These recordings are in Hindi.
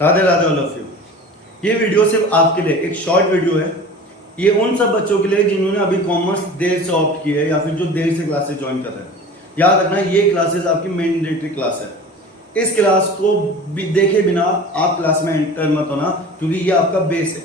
Radhe Radhe all of you. ये वीडियो सिर्फ आपके लिए एक शॉर्ट वीडियो है। ये उन सब बच्चों के लिए जिन्होंने अभी कॉमर्स देर से ऑप्ट की है या फिर जो देर से क्लासेस ज्वाइन कर रहे हैं। याद रखना, ये क्लासेस आपकी मैंडेटरी क्लास है। इस क्लास को देखे बिना आप क्लास में एंटर मत होना, क्योंकि ये आपका बेस है।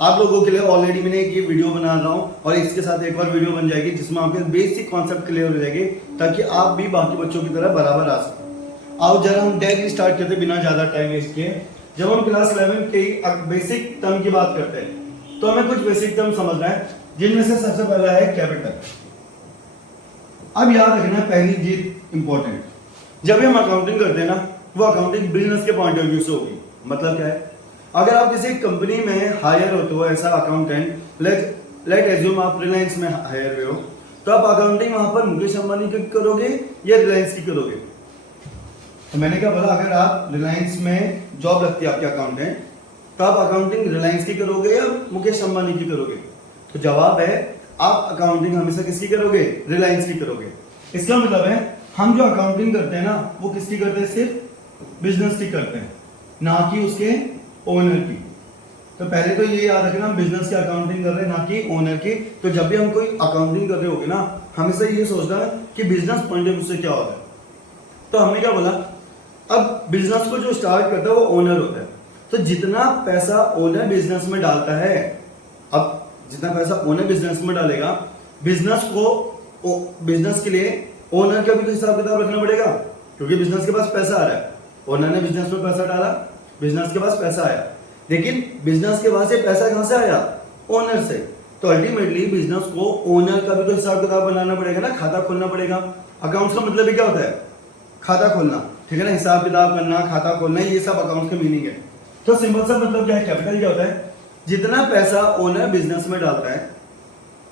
आप लोगों के लिए ऑलरेडी मैंने एक ये वीडियो बना रहा हूँ और इसके साथ एक और वीडियो बन जाएगी जिसमें आपके बेसिक कॉन्सेप्ट क्लियर हो जाएगी, ताकि आप भी बाकी बच्चों की तरह बराबर आ सकें। आओ जरा हम डायरेक्टली स्टार्ट करते बिना ज्यादा टाइम वेस्ट किए। जब हम क्लास 11 के बेसिक टर्म की बात करते हैं तो हमें कुछ बेसिक टर्म समझना है, जिनमें से सबसे पहला है कैपिटल। अब याद रखना, पहली चीज इंपॉर्टेंट, जब भी हम अकाउंटिंग करते हैं ना, वो अकाउंटिंग बिजनेस के पॉइंट ऑफ व्यू से होगी। मतलब क्या है, अगर आप किसी कंपनी में हायर होते हो ऐसा अकाउंटेंट, लेट एज्यूम आप रिलायंस में हायर हुए हो, तो आप अकाउंटिंग वहां पर मुकेश अंबानी की करोगे या रिलायंस की करोगे? तो मैंने क्या बोला, अगर आप रिलायंस में जॉब लगती है आपके अकाउंटेंट, तो आप अकाउंटिंग रिलायंस की करोगे या मुकेश अंबानी की करोगे? तो जवाब है, आप अकाउंटिंग हमेशा किसकी करोगे? रिलायंस की करोगे। इसका मतलब है हम जो अकाउंटिंग करते हैं ना, वो किसकी करते हैं? सिर्फ बिजनेस की करते हैं, ना कि उसके ओनर की। तो पहले तो ये याद रखना, बिजनेस की अकाउंटिंग कर रहे हैं, ना कि ओनर की। तो जब भी हम कोई अकाउंटिंग कर रहे होगे ना, हमेशा ये सोचना है कि बिजनेस पॉइंट ऑफ व्यू से क्या होता है। तो हमने क्या बोला, अब बिजनेस को जो स्टार्ट करता है वो ओनर होता है। तो जितना पैसा ओनर बिजनेस में डालता है, अब जितना पैसा ओनर बिजनेस में डालेगा, बिजनेस के लिए ओनर का भी तो हिसाब किताब रखना पड़ेगा, क्योंकि बिजनेस के पास पैसा आ रहा है। ओनर ने बिजनेस में पैसा डाला, बिजनेस के पास पैसा आया, लेकिन बिजनेस के पास से पैसा कहां से आया? ओनर से। तो अल्टीमेटली बिजनेस को ओनर का भी तो हिसाब किताब बनाना पड़ेगा ना, खाता खोलना पड़ेगा। अकाउंट्स का मतलब भी क्या होता है? खाता खोलना, ठीक है ना, हिसाब किताब करना, खाता खोलना, ये सब अकाउंट का मीनिंग है। तो सिंपल सा मतलब क्या है, कैपिटल क्या होता है? जितना पैसा ओनर बिजनेस में डालता है,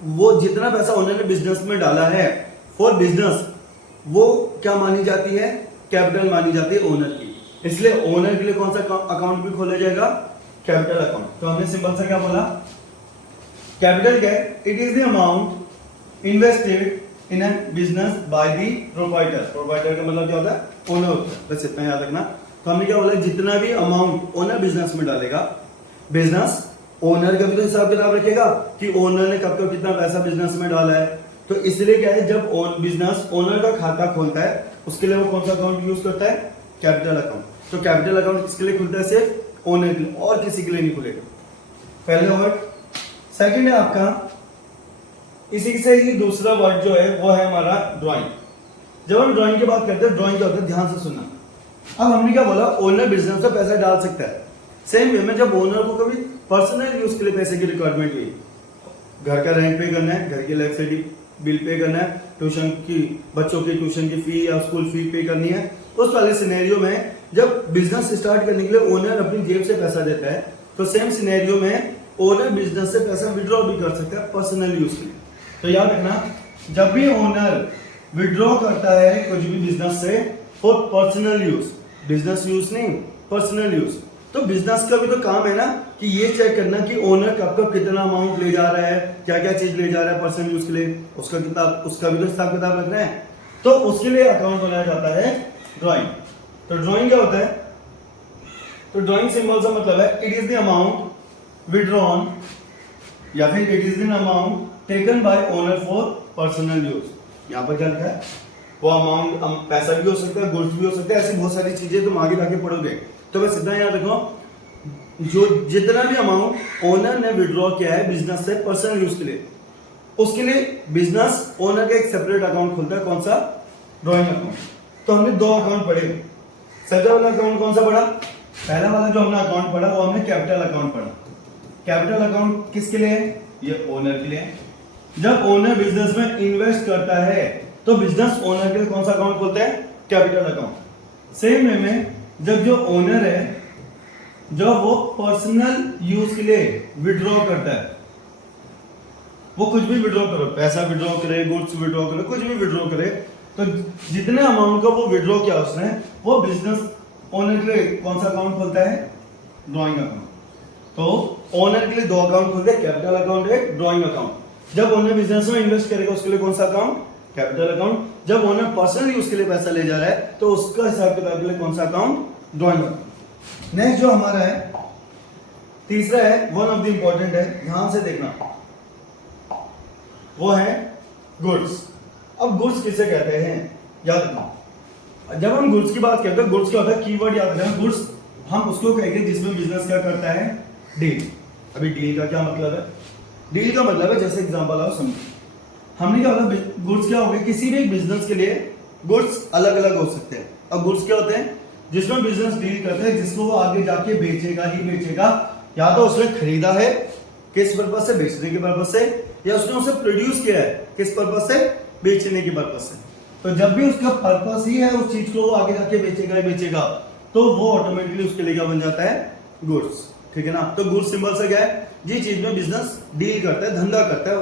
वो जितना पैसा ओनर ने बिजनेस में डाला है फॉर बिजनेस, वो क्या मानी जाती है? कैपिटल मानी जाती है ओनर की। इसलिए ओनर के लिए कौन सा अकाउंट भी खोला जाएगा? Capital account. तो हमने सिंपल सा क्या बोला, कैपिटल क्या है? It is the amount invested in an business by the proprietor. Proprietor का मतलब क्या होता है? ओनर होता है। बस इतना याद रखना। तो हमने क्या बोला, जितना भी अमाउंट ओनर बिजनेस में डालेगा, बिजनेस ओनर का भी तो हिसाब किताब रखेगा कि ओनर ने कब कब कितना पैसा बिजनेस में डाला है। तो इसलिए क्या है, जब बिजनेस ओनर का खाता खोलता है, उसके लिए वो कौन सा अकाउंट यूज करता है? Capital account. तो कैपिटल अकाउंट किसके लिए खुलता है? सिर्फ ओनर के लिए, और किसी के लिए नहीं खुलेगा। पहले वर्ड। सेकंड है आपका, इसी से ही दूसरा वर्ड जो है वो है हमारा ड्राइंग। जब हम ड्राइंग की बात करते हैं, ड्राइंग क्या होता है? ध्यान से सुनना। अब हमने क्या बोला, ओनर बिजनेस में पैसा डाल सकता है। सेम वे में जब ओनर को कभी पर्सनल यूज के लिए पैसे की रिक्वायरमेंट हुई, घर का रेंट पे करना है, घर की इलेक्ट्रिसिटी बिल पे करना है, ट्यूशन की बच्चों की ट्यूशन की फी या स्कूल फी पे करनी है, उस वाले सिनेरियो में जब बिजनेस स्टार्ट करने के लिए ओनर अपनी जेब से पैसा देता है, तो सेम सिनेरियो में ओनर बिजनेस से पैसा विड्रॉ भी कर सकता है पर्सनल यूज के लिए। तो याद रखना, जब भी ओनर विड्रॉ करता है कुछ भी बिजनेस से for personal use, business use नहीं, पर्सनल यूज, तो बिजनेस का भी तो काम है ना कि ये चेक करना कि ओनर कब कब कितना अमाउंट ले जा रहा है, क्या क्या चीज ले जा रहा है पर्सनल यूज के लिए, उसका भी तो हिसाब किताब रखना है। तो उसके लिए अकाउंट बनाया जाता है ड्राइंग। तो ड्राइंग क्या होता है? तो ड्राइंग सिंबल का मतलब है, it is the amount withdrawn या फिर it is the amount taken by owner for personal use. यहाँ पर क्या लिखा है? वो अमाउंट पैसा भी हो सकता है, गुड्स भी हो सकता है, ऐसी बहुत सारी चीजें तुम आगे जाके पढ़ोगे। तो बस इतना याद रखो, जो जितना भी अमाउंट ओनर ने विड्रॉ किया है बिजनेस से पर्सनल यूज के लिए, उसके लिए बिजनेस ओनर का एक सेपरेट अकाउंट खुलता है। कौन सा? Drawing account. तो हमने दो अकाउंट पढ़े। सबसे वाला अकाउंट कौन सा पढ़ा? पहला वाला जो हमने अकाउंट पढ़ा वो हमने कैपिटल अकाउंट पढ़ा। कैपिटल अकाउंट किसके लिए है? ये ओनर के लिए है। जब ओनर बिजनेस में इन्वेस्ट करता है तो बिजनेस ओनर के लिए कौन सा अकाउंट खोलता है? Capital account. सेम वे में जब जो ओनर है, जब वो पर्सनल यूज के लिए विड्रॉ करता है, वो कुछ भी विड्रॉ करो, पैसा विड्रॉ करे, गुड्स विड्रॉ करे, कुछ भी विड्रॉ करे, तो जितने अमाउंट का वो विड्रॉ किया उसने, वो बिजनेस ओनर के लिए कौन सा अकाउंट खोलता है? Drawing account. तो ओनर के लिए दो अकाउंट खोलते हैं, कैपिटल अकाउंट है, ड्राइंग अकाउंट। जब ओनर बिजनेस में इन्वेस्ट करेगा उसके लिए कौन सा अकाउंट? Capital account. जब ओनर पर्सनल यूज के लिए पैसा ले जा रहा है तो उसका हिसाब किताब के लिए कौन सा अकाउंट? Drawing account. नेक्स्ट जो हमारा है तीसरा है, वन ऑफ द इंपॉर्टेंट है, ध्यान से देखना, वो है गुड्स। अब गुड्स किसे कहते हैं याद रखना। जब हम गुड्स की बात करते हैं, गुड्स क्या होता है, कीवर्ड याद रखना। गुड्स हम उसको कहेंगे जिसमें बिजनेस क्या करता है, डील। अभी डील का क्या मतलब है, डील का मतलब है, जैसे एग्जांपल आओ समझो, हमने क्या होता है, गुड्स क्या हो गए, किसी भी एक बिजनेस के लिए गुड्स अलग अलग हो सकते हैं। अब गुड्स क्या होते हैं, जिसमें बिजनेस डील करता है, जिसको वो आगे जाके बेचेगा ही बेचेगा, या तो उसने खरीदा है किस पर्पज से, बेचने के पर्पज से, या उसने उसे प्रोड्यूस किया है किस पर्पज से, बेचने के पर्पज से। तो जब भी उसका पर्पस ही है उस चीज को वो आगे जाके बेचेगा ही बेचेगा, तो वो ऑटोमेटिकली उसके लिए क्या बन जाता है, गुड्स। ठीक है ना। तो गुड्स सिंबल से क्या है, जिस चीज में बिजनेस डील करता है, धंधा करता है,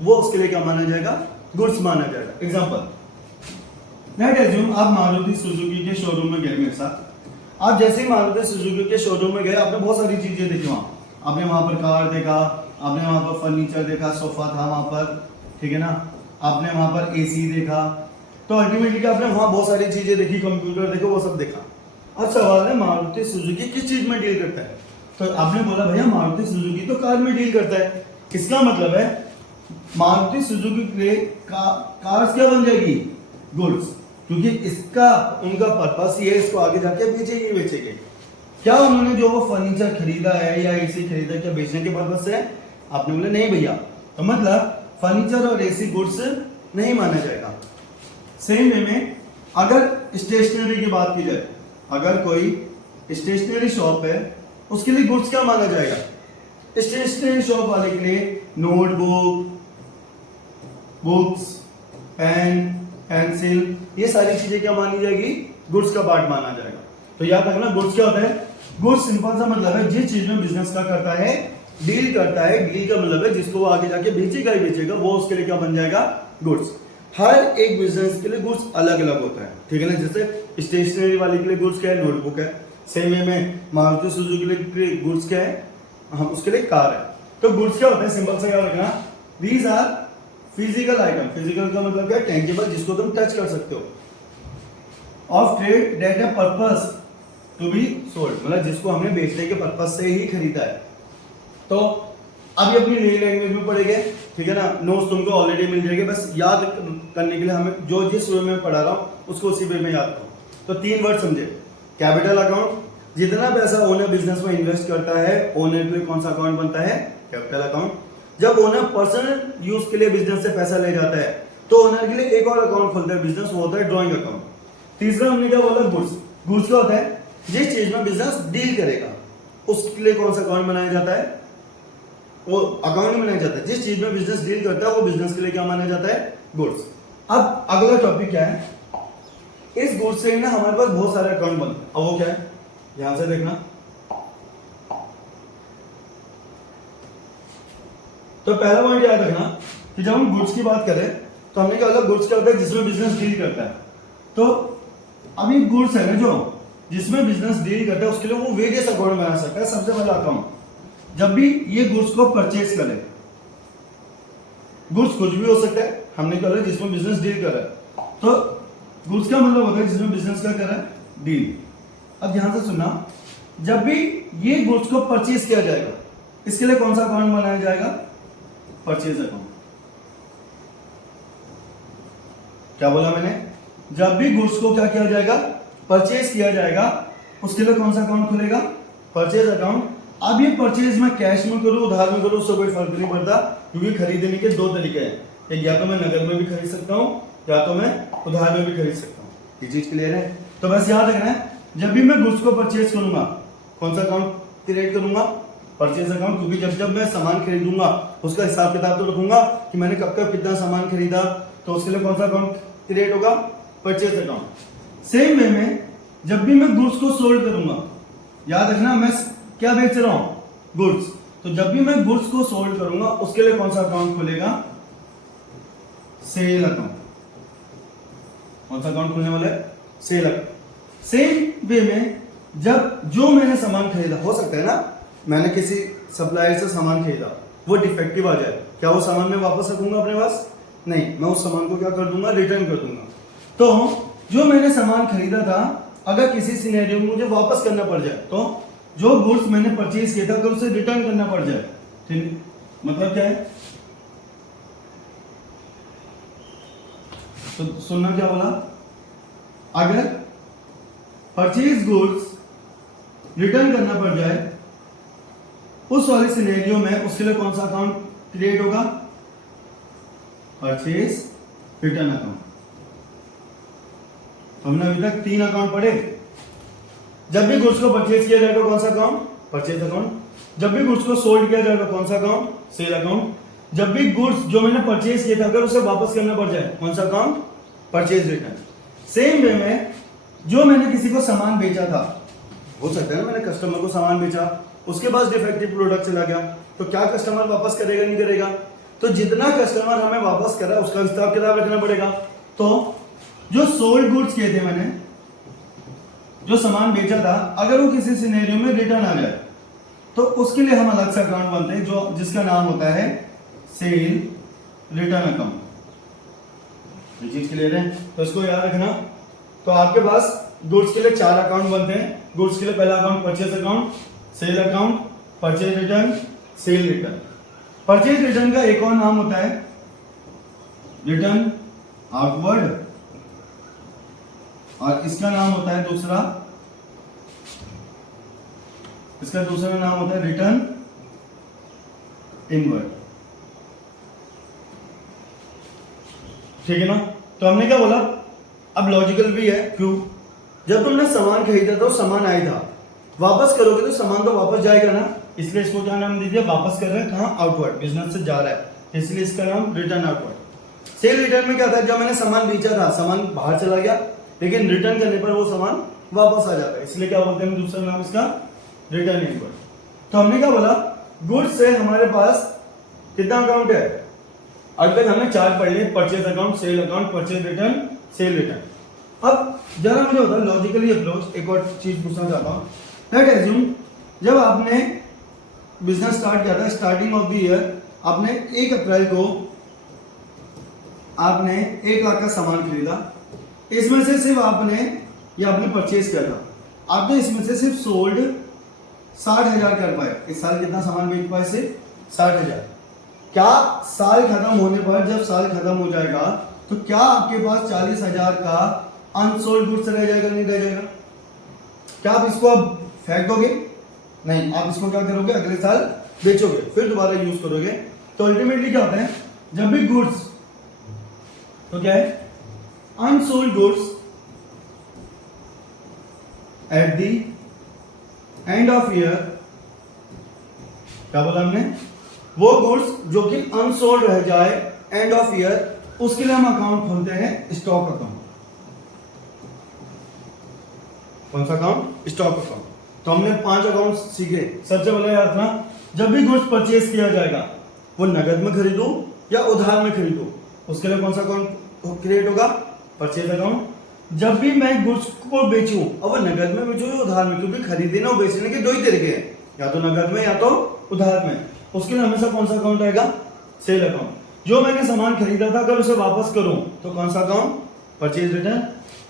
वो उसके लिए क्या माना जाएगा, गुड्स माना जाएगा। एग्जांपल, लेट अज्यूम आप मारुति सुजुकी के शोरूम में गए मेरे साथ। आप जैसे ही मारुति सुजुकी के शोरूम में गए, आपने बहुत सारी चीजें देखी वहां। आपने वहां पर कार देखा, आपने वहां पर फर्नीचर देखा, सोफा था वहां पर, ठीक है ना, आपने वहां पर एसी देखा। तो अल्टीमेटली आपने वहां बहुत सारी चीजें देखी, कंप्यूटर देखो, वो सब देखा। अब सवाल है मारुति सुजुकी किस चीज में डील करता है। तो आपने बोला भैया मारुति सुजुकी तो कार में डील करता है। इसका मतलब है मारुति सुजुकी के लिए कार्स क्या बन जाएगी, गुड्स, क्योंकि इसका उनका पर्पस ही है इसको आगे जाके बेचेंगे बेचेंगे। क्या उन्होंने जो वो फर्नीचर खरीदा है या एसी खरीदा क्या बेचने के पर्पस से, आपने बोले नहीं भैया, तो मतलब फर्नीचर और एसी गुड्स नहीं माना जाएगा। सेम वे में अगर स्टेशनरी की बात की जाए, अगर कोई स्टेशनरी शॉप है, उसके लिए गुड्स क्या माना जाएगा, स्टेशनरी शॉप वाले के लिए नोटबुक, बुक्स, पेन, पेंसिल, ये सारी चीजें क्या मानी जाएगी, गुड्स का पार्ट माना जाएगा। तो याद रखना गुड्स क्या होता है, गुड्स सिंपल सा मतलब है जिस चीज में बिजनेस का करता है, डील करता है। डील का मतलब है जिसको वो आगे जाके बेचेगा ही बेचेगा, वो उसके लिए क्या बन जाएगा, गुड्स। हर एक बिजनेस के लिए गुड्स अलग अलग होता है, ठीक है ना। जैसे स्टेशनरी वाले के लिए गुड्स क्या है, नोटबुक है। सेम वे में मारुति सुजुकी के लिए गुड्स क्या है, हम उसके लिए कार है। तो गुड्स क्या होता है, सिंपल सा याद रखना, these are physical item. Physical का मतलब क्या है, टेंजिबल, जिसको तुम टच कर सकते हो। ऑफ ट्रेड दैट है पर्पस टू बी सोल्ड, मतलब जिसको हमने बेचने के पर्पस से ही खरीदा है। तो अभी अपनी नई लैंग्वेज में पढ़ेंगे, ठीक है ना। नोट्स तुमको ऑलरेडी मिल जाएंगे, बस याद करने के लिए हमें जो जिस वे में पढ़ा रहा हूं उसको उसी वे में याद करो। तो 3 वर्ड समझे, कैपिटल अकाउंट, जितना पैसा ओनर बिजनेस में इन्वेस्ट करता है, ओनर के लिए कौन सा अकाउंट बनता है, कैपिटल अकाउंट। जब ओनर पर्सनल यूज के लिए बिजनेस से पैसा ले जाता है, तो ओनर के लिए एक और अकाउंट खोलता है बिजनेस, वो होता है ड्रॉइंग अकाउंट। तीसरा हमने क्या बोला, गुड्स। गुड्स क्या होता है, जिस चीज में बिजनेस डील करेगा उसके लिए कौन सा अकाउंट बनाया जाता है, वो अकाउंट बनाया जाता है। जिस चीज में बिजनेस डील करता है वो बिजनेस के लिए क्या माना जाता है, गुड्स। अब अगला टॉपिक क्या है, इस गुड्स से ना हमारे पास बहुत सारे अकाउंट बनते हैं। अब वो क्या है, ध्यान से देखना। तो पहला पॉइंट याद रखना कि जब हम गुड्स की बात करें तो हमने क्या बोला, गुड्स क्या होता है, जिसमें बिजनेस डील करता है। तो अभी गुड्स है ना जो जिसमें बिजनेस डील करता है, उसके लिए वो वेरियस अकाउंट बना सकता है। सबसे पहला अकाउंट, जब भी ये गुड्स को परचेज करे, गुड्स कुछ भी हो सकता है, हमने क्या बोला जिसमें बिजनेस डील कर रहा है। तो गुड्स का मतलब होता है जिसमें बिजनेस क्या कर रहा है, डील। अब ध्यान से सुनना, जब भी ये गुड्स को परचेज किया जाएगा, इसके लिए कौन सा अकाउंट बनाया जाएगा, परचेज अकाउंट। क्या बोला मैंने, जब भी गुड्स को क्या किया जाएगा, परचेज किया जाएगा, उसके लिए कौन सा अकाउंट खुलेगा, परचेज अकाउंट। अब ये परचेज मैं कैश में करूं, उधार में करूं, उससे कोई फर्क नहीं पड़ता, क्योंकि खरीदने के 2 तरीके हैं, एक या तो मैं नगद में भी खरीद सकता हूं, या तो मैं उधार में भी खरीद सकता हूं। ये चीज क्लियर है। तो बस याद रखना है, जब भी मैं गुड्स को परचेज करूंगा, कौन सा अकाउंट क्रिएट करूंगा, परचेज अकाउंट। क्योंकि जब जब मैं सामान खरीदूंगा उसका हिसाब किताब तो रखूंगा कि मैंने कब कब कितना सामान खरीदा, तो उसके लिए कौन सा अकाउंट क्रिएट होगा, परचेज अकाउंट। सेम वे में जब भी मैं गुड्स को सोल्ड करूंगा, याद रखना मैं क्या बेच रहा हूं, गुड्स। तो जब भी मैं गुड्स को सोल्ड करूंगा उसके लिए कौन सा अकाउंट खुलेगा, सेल अकाउंट। कौन सा अकाउंट खुलने वाला है, सेल अकाउंट। सेम वे में जब जो मैंने सामान खरीदा, हो सकता है ना मैंने किसी सप्लायर से सामान खरीदा, वो डिफेक्टिव आ जाए, क्या वो सामान मैं वापस रखूंगा अपने पास, नहीं, मैं उस सामान को क्या कर दूंगा, रिटर्न कर दूंगा। तो जो मैंने सामान खरीदा था अगर किसी सिनेरियो में मुझे वापस करना पड़ जाए, तो जो गुड्स मैंने परचेज किया था अगर उसे रिटर्न करना पड़ जाए, ठीक, मतलब क्या है, तो सुनना क्या बोला, अगर परचेज गुड्स रिटर्न करना पड़ जाए उस वाले सिनेरियो में उसके लिए कौन सा अकाउंट क्रिएट होगा, परचेज रिटर्न अकाउंट। हमने अभी तक 3 अकाउंट पढ़े। जब भी गुड्स को परचेज किया जाएगा कौन सा अकाउंट, परचेज अकाउंट। जब भी गुड्स को सोल्ड किया जाएगा कौन सा अकाउंट, सेल अकाउंट। जब भी गुड्स जो मैंने परचेज किया था अगर उसे वापस करना पड़ जाए कौन सा account, purchase return. Same way में जो मैंने किसी को सामान बेचा था, हो सकता है ना मैंने कस्टमर को सामान बेचा, उसके पास डिफेक्टिव प्रोडक्ट चला गया, तो क्या कस्टमर वापस करेगा नहीं करेगा, तो जितना कस्टमर हमें वापस करा उसका हिसाब किताब रखना पड़ेगा। तो जो सोल्ड गुड्स किए थे मैंने, जो सामान बेचा था, अगर वो किसी सिनेरियो में रिटर्न आ जाए तो उसके लिए हम अलग से अकाउंट बनते हैं जो जिसका नाम होता है सेल रिटर्न अकाउंट। ये चीज क्लियर है, तो इसको याद रखना। तो आपके पास गुड्स के लिए 4 अकाउंट बनते हैं। गुड्स के लिए पहला account purchase account, sale account, purchase return, cell return. Purchase return का एक और नाम होता है रिटर्न आउटवर्ड, और इसका नाम होता है दूसरा, इसका दूसरा नाम होता है रिटर्न इनवर्ड। ठीक है ना। तो हमने क्या बोला, अब लॉजिकल भी है, क्यों, जब तुमने सामान खरीदा था, सामान आया था, वापस करोगे तो सामान तो वापस जाएगा ना, इसलिए इसको क्या नाम दीजिए, वापस कर रहे हैं कहां, आउटवर्ड, बिजनेस से जा रहा है, इसलिए इसका नाम रिटर्न आउटवर्ड। सेल रिटर्न में क्या था, जब मैंने सामान बेचा था सामान बाहर चला गया, लेकिन रिटर्न करने पर वो सामान वापस आ जाता है, इसलिए क्या बोलते हैं दूसरा नाम इसका, रिटर्न इनवर्ड। तो हमने क्या बोला, गुड्स से हमारे पास कितना अकाउंट है, अब तक हमने 4 पढ़ लिए, purchase account, sale account, purchase return, cell return. अब जरा मुझे होता है लॉजिकली अप्रोच, एक और चीज पूछना चाहता हूं। लेट एज्यूम जब आपने बिजनेस स्टार्ट किया था, स्टार्टिंग ऑफ द ईयर आपने 1 अप्रैल को आपने 1 लाख का सामान खरीदा, इसमें से सिर्फ आपने ये आपने परचेज किया था, आपने इसमें से सिर्फ सोल्ड 60,000 कर पाए। इस साल कितना सामान बेच पाए, सिर्फ 60,000। क्या साल खत्म होने पर, जब साल खत्म हो जाएगा तो क्या आपके पास 40,000 का अनसोल्ड गुड्स रह जाएगा, नहीं रह जाएगा? क्या आप इसको अब फेंक दोगे? नहीं, आप इसको क्या करोगे, अगले साल बेचोगे, फिर दोबारा यूज करोगे। तो अल्टीमेटली क्या होता है, जब भी गुड्स, तो क्या है, unsold goods at the end of year, क्या बोला हमने, वो गुड्स जो कि अनसोल्ड रह जाए एंड ऑफ ईयर, उसके लिए हम अकाउंट खोलते हैं स्टॉक अकाउंट। कौन सा अकाउंट, स्टॉक अकाउंट। तो हमने 5 अकाउंट सीखे। सबसे पहले याद रखना, जब भी गुड्स परचेज किया जाएगा, वो नगद में खरीदो या उधार में खरीदो, उसके लिए कौन सा अकाउंट क्रिएट होगा, परचेज अकाउंट। जब भी मैं गुड्स को बेचूं, अब वो नगद में बेचूं या उधार में, क्योंकि खरीदने और बेचने के 2 ही तरीके हैं, या तो नगद में या तो उधार में, उसके लिए हमेशा कौन सा अकाउंट आएगा, सेल अकाउंट। जो मैंने सामान खरीदा था अगर उसे वापस करूं तो कौन सा अकाउंट, परचेज रिटर्न।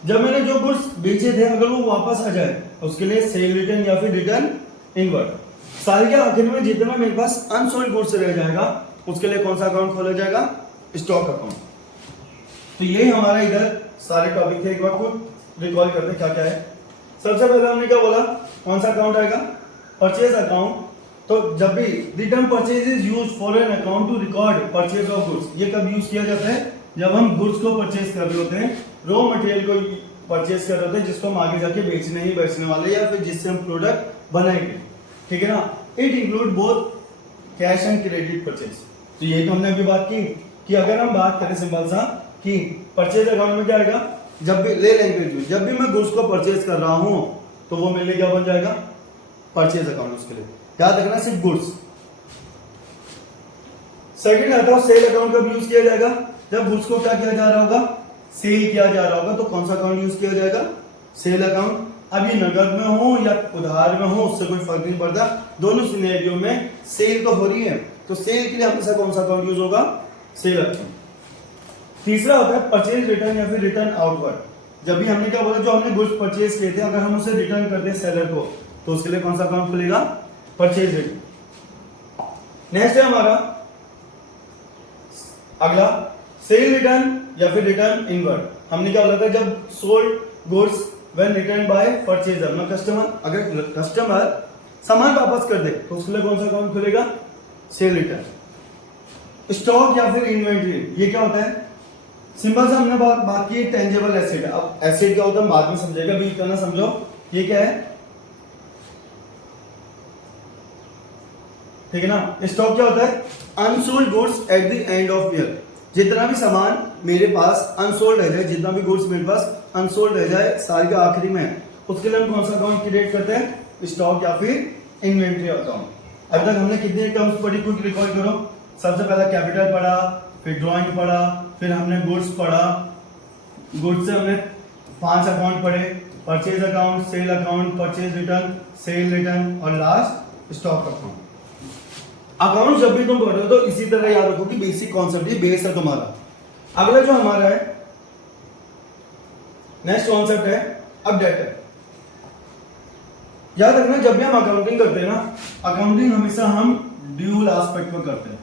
जब मैंने जो गुड्स बेचे थे अगर वो वापस आ जाए उसके लिए सेल रिटर्न या फिर रिटर्न इनवर्ड। साल के आखिर में जितना मेरे पास अनसोल्ड गुड्स रह जाएगा उसके लिए कौन सा अकाउंट खोला जाएगा, स्टॉक अकाउंट। तो यही हमारा इधर सारे टॉपिक थे, एक बार खुद रिकॉल करते क्या क्या है। सबसे पहले हमने क्या बोला, कौन सा अकाउंट आएगा, परचेज अकाउंट। तो जब भी the term purchase is used for an account to record purchase of goods, ये कब यूज किया जाता है, जब हम गुड्स को परचेज कर रहे होते हैं, रॉ मटेरियल को परचेज कर रहे होते हैं जिसको हम आगे जाके बेचने ही बेचने वाले या फिर जिससे हम प्रोडक्ट बनाएंगे, ठीक है ना। It include both cash and credit purchase. तो ये तो हमने अभी बात की कि अगर हम बात करें सिंपल सा कि परचेज अकाउंट में क्या आएगा, जब भी ले लेंगे, जब भी मैं गुड्स को परचेज कर रहा हूं तो वो मेरे लिए क्या बन जाएगा, परचेज अकाउंट। उसके लिए याद रखना सिर्फ गुड्स। सेकंड आता है सेल अकाउंट कब यूज किया जाएगा, जब गुड्स को क्या किया जा रहा होगा, सेल किया जा रहा होगा, तो कौन सा अकाउंट यूज किया जाएगा, सेल अकाउंट। अब ये नगद में हो या उधार में हो उससे कोई फर्क नहीं पड़ता, दोनों सिनेरियो में सेल तो हो रही है, तो सेल के लिए हमेशा कौन सा अकाउंट यूज होगा, सेल अकाउंट। तीसरा होता है परचेज रिटर्न या फिर रिटर्न आउटवर्ड। जब भी हमने क्या बोला, जो हमने गुड्स परचेज किए थे, अगर हम उसे रिटर्न करते हैं सेलर को, तो उसके लिए कौन सा अकाउंट खुलेगा? Purchase return. नेक्स्ट है हमारा अगला सेल रिटर्न या फिर रिटर्न इनवर्ड। हमने क्या बोला था, जब sold goods when return by purchaser, मतलब कस्टमर, अगर कस्टमर सामान वापस कर दे तो उसके लिए कौन सा अकाउंट खुलेगा? Cell return. स्टॉक या फिर इन्वेंट्री, ये क्या होता है? सिंपल से हमने बात की टेंजेबल एसेट। अब एसेट क्या होता है बाद में समझेगा, अभी इतना समझो। ये क्या है? ठीक है ना। स्टॉक क्या होता है? Unsold goods at the end of year. जितना भी सामान मेरे पास अनसोल्ड रह जाए, जितना भी गुड्स मेरे पास अनसोल्ड रह जाए साल के आखिरी में, उसके लिए हम कौन सा अकाउंट क्रिएट करते हैं? स्टॉक या फिर इन्वेंट्री अकाउंट। अभी तक हमने कितने टर्म्स पढ़ी, क्विक रिकॉल करो। सबसे पहला कैपिटल पढ़ा, फिर ड्रॉइंग पढ़ा, फिर हमने गुड्स पढ़ा। गुड्स से हमने 5 अकाउंट पढ़े, purchase account, sale account, purchase return, cell return और लास्ट स्टॉक अकाउंट। अकाउंट जब भी तुम पढ़ रहे हो तो इसी तरह याद रखो कि बेसिक कॉन्सेप्ट, ये बेस है तुम्हारा। अगला जो हमारा है नेक्स्ट कॉन्सेप्ट है अब डेटर। याद रखना जब भी हम अकाउंटिंग करते हैं ना, अकाउंटिंग हमेशा हम ड्यूल एस्पेक्ट में करते हैं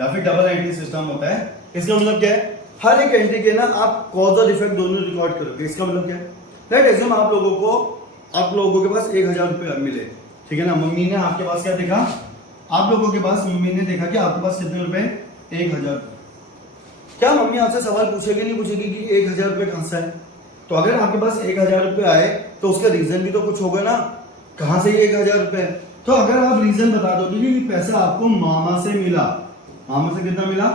या फिर डबल एंट्री सिस्टम होता है। इसका मतलब क्या है? हर एक एंट्री के ना आप कॉज और इफेक्ट दोनों रिकॉर्ड करोगे। इसका मतलब क्या है? लेट एज्यूम आप लोगों के पास 1000 रुपए मिले, ठीक है ना। मम्मी ने आपके पास क्या देखा? आप लोगों के पास मम्मी ने देखा कि आपके पास कितने रुपए? 1000। क्या मम्मी आपसे सवाल पूछेगी? नहीं पूछेगी कि 1000 रुपए कहां से आए? तो अगर आपके पास 1000 रुपए आए तो उसका रीजन भी तो कुछ होगा ना, कहां से ये 1000 रुपए? तो अगर आप रीजन बता दोगे कि पैसा आपको मामा से मिला, मामा से कितना मिला?